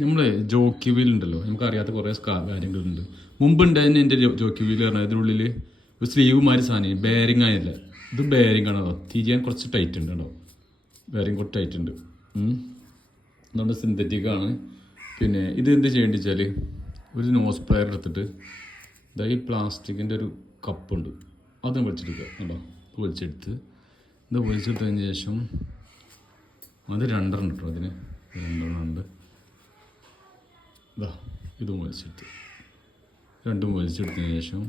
നമ്മൾ jockey wheel ഉണ്ടല്ലോ, നമുക്കറിയാത്ത കുറേ കാര്യങ്ങളുണ്ട്. മുമ്പുണ്ടായിരുന്നു എൻ്റെ ജോക്കി വീൽ പറഞ്ഞാൽ ഇതിനുള്ളിൽ ഒരു സ്ലീവുമാതിരി സാധനം ബെയറിംഗ് ആയില്ല. ഇത് ബെയറിംഗ് ആണോ, തിരിയാൻ കുറച്ച് ടൈറ്റ് ഉണ്ട് കേട്ടോ, ബെയറിംഗ് കുറച്ച് ടൈറ്റ് ഉണ്ട്. നമ്മുടെ സിന്തറ്റിക് ആണ്. പിന്നെ ഇത് എന്ത് ചെയ്യേണ്ടി വെച്ചാൽ ഒരു നോസ് പ്ലെയർ എടുത്തിട്ട് ഈ പ്ലാസ്റ്റിക്കിൻ്റെ ഒരു കപ്പുണ്ട്, അത് വലിച്ചെടുക്കുക കേട്ടോ. വലിച്ചെടുത്ത് ഇത് വലിച്ചെടുത്തതിന് ശേഷം അത് രണ്ടെണ്ണം കേട്ടോ, അതിന് രണ്ടെണ്ണം ഉണ്ട്. ഇതും വലിച്ചെടുത്ത് രണ്ടും വലിച്ചെടുത്തതിന് ശേഷം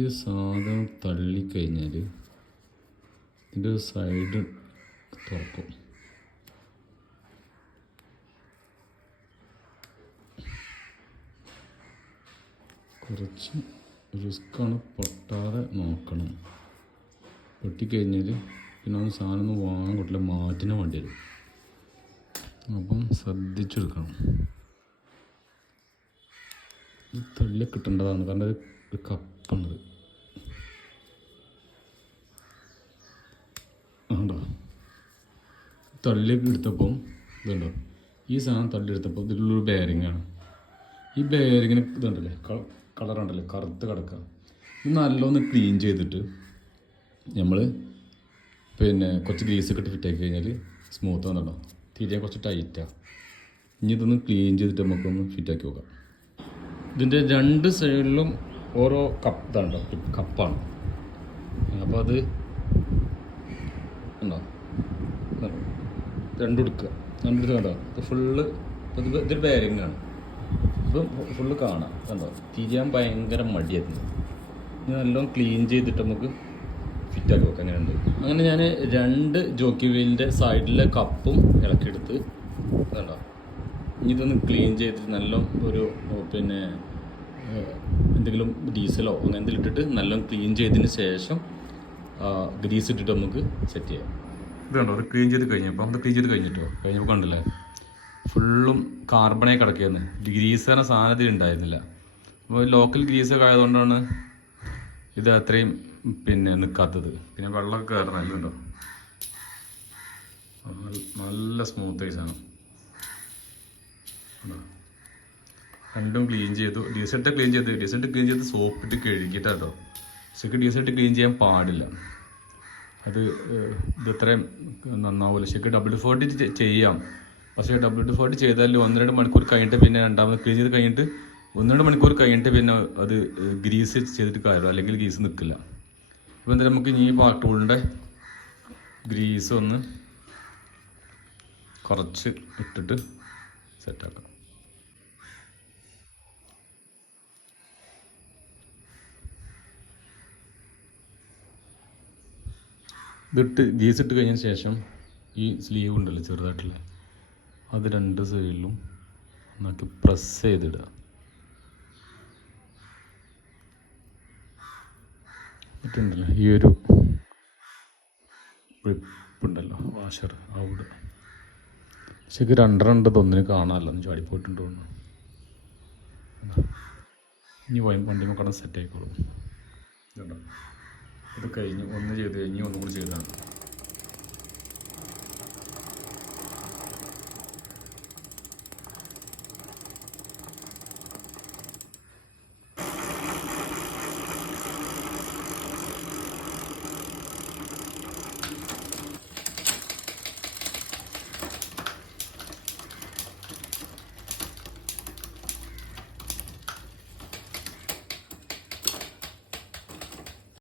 ഈ സാധനം തള്ളിക്കഴിഞ്ഞാൽ ഇതിൻ്റെ സൈഡ് തുറക്കും. കുറച്ച് റിസ്ക്കാണ്, പൊട്ടാതെ നോക്കണം. പൊട്ടിക്കഴിഞ്ഞാൽ പിന്നെ ആ സാധനം ഒന്നും വാങ്ങാൻ കൊണ്ടില്ല, മാറ്റിനെ വേണ്ടി വരും. അപ്പം ശ്രദ്ധിച്ചെടുക്കണം. തള്ളി കിട്ടേണ്ടതാണ്, കാരണം അത് ഒരു കപ്പാണത്. ഉണ്ടോ, തള്ളി എടുത്തപ്പം ഇതുണ്ടോ, ഈ സാധനം തള്ളി എടുത്തപ്പോൾ ഇതിലുള്ളൊരു ബെയറിങ്ങാണ്. ഈ ബെയറിങ്ങിന് ഇതുണ്ടല്ലേ, കളറുണ്ടല്ലേ, കറുത്ത് കിടക്കുക. ഇത് നല്ലോന്ന് ക്ലീൻ ചെയ്തിട്ട് നമ്മൾ പിന്നെ കുറച്ച് ഗ്രീസൊക്കെ ഇട്ട് ഫിറ്റാക്കി കഴിഞ്ഞാൽ സ്മൂത്ത് ആണെന്നുണ്ടോ. തിരിയാൻ കുറച്ച് ടൈറ്റാണ്. ഇനി ഇതൊന്ന് ക്ലീൻ ചെയ്തിട്ട് നമുക്കൊന്ന് ഫിറ്റാക്കി നോക്കാം. ഇതിൻ്റെ രണ്ട് സൈഡിലും ഓരോ ഇതാണ്, കപ്പാണ്. അപ്പോൾ അത് ഉണ്ടോ, രണ്ടെടുക്കുക. കണ്ടോ, ഇത് ഫുള്ള് ഇതൊരു ബെയറിങ്ങാണ്. ഇപ്പം ഫുള്ള് കാണാം കണ്ടോ, തിരിയാൻ ഭയങ്കര മടിയായിരുന്നു. ഇനി നല്ലോണം ക്ലീൻ ചെയ്തിട്ട് നമുക്ക് ഫിറ്റാക്കി വെക്കാം. അങ്ങനെ ഉണ്ട്. അങ്ങനെ ഞാൻ രണ്ട് ജോക്കി വീലിൻ്റെ സൈഡിലെ കപ്പും ഇളക്കിയെടുത്ത് കണ്ടോ. ഇനി ഇതൊന്ന് ക്ലീൻ ചെയ്തിട്ട് നല്ല ഒരു പിന്നെ എന്തെങ്കിലും ഡീസലോ അങ്ങനെ എന്തെങ്കിലും ഇട്ടിട്ട് നല്ലോണം ക്ലീൻ ചെയ്തതിന് ശേഷം ഗ്രീസ് ഇട്ടിട്ട് നമുക്ക് സെറ്റ് ചെയ്യാം. ഇത് കണ്ടോ, അത് ക്ലീൻ ചെയ്ത് കഴിഞ്ഞപ്പോൾ കഴിഞ്ഞപ്പോൾ കണ്ടില്ലേ, ഫുള്ളും കാർബണേ കിടക്കുകയെന്ന്. ഗ്രീസ് പറഞ്ഞ സാധനത്തിൽ ഉണ്ടായിരുന്നില്ല. അപ്പോൾ ലോക്കൽ ഗ്രീസൊക്കെ ആയതുകൊണ്ടാണ് ഇത് അത്രയും പിന്നെ നിൽക്കാത്തത്. പിന്നെ വെള്ളമൊക്കെ കയറണല്ലോ, നല്ല സ്മൂത്ത് ഐസാണ്. രണ്ടും ക്ലീൻ ചെയ്തു. ഡീസൽട്ട് ക്ലീൻ ചെയ്ത് സോപ്പിട്ട് കഴുകിയിട്ടാട്ടോ. പക്ഷേ ഡീസൽട്ട് ക്ലീൻ ചെയ്യാൻ പാടില്ല, അത് ഇതത്രയും നന്നാവില്ല. ശരിക്കും WD-40 ചെയ്യാം. പക്ഷേ WD-40 ചെയ്താൽ 1-2 മണിക്കൂർ കഴിഞ്ഞിട്ട് പിന്നെ രണ്ടാമത് ക്ലീൻ ചെയ്ത് കഴിഞ്ഞിട്ട് 1-2 മണിക്കൂർ കഴിഞ്ഞിട്ട് പിന്നെ അത് ഗ്രീസ് ചെയ്തിട്ട് കാര്യമില്ല, അല്ലെങ്കിൽ ഗ്രീസ് നിൽക്കില്ല. അപ്പോൾ എന്തായാലും നമുക്ക് ഇനി ഈ ടൂളിൻ്റെ ഗ്രീസ് ഒന്ന് കുറച്ച് ഇട്ടിട്ട് സെറ്റാക്കാം. ഗ്രീസ് ഇട്ട് കഴിഞ്ഞതിന് ശേഷം ഈ സ്ലീവ് ഉണ്ടല്ലോ ചെറുതായിട്ടുള്ള, അത് രണ്ട് സൈഡിലും നന്നാക്കി പ്രസ് ചെയ്തിടുക. ഇതുണ്ടല്ലോ ഈ ഒരു ഉണ്ടല്ലോ വാഷർ, അവിടെ ശരിക്കും രണ്ടെണ്ണം ഒന്നിന് കാണാമല്ലോ, ഒന്ന് ചാടിപ്പോയിട്ടുണ്ടോ. ഇനി വണ്ടി മക്കളെ സെറ്റ് ആയിക്കോളും. ഇത് കഴിഞ്ഞ് ഒന്ന് ചെയ്ത് കഴിഞ്ഞ് ഒന്നും കൂടി ചെയ്താണ്.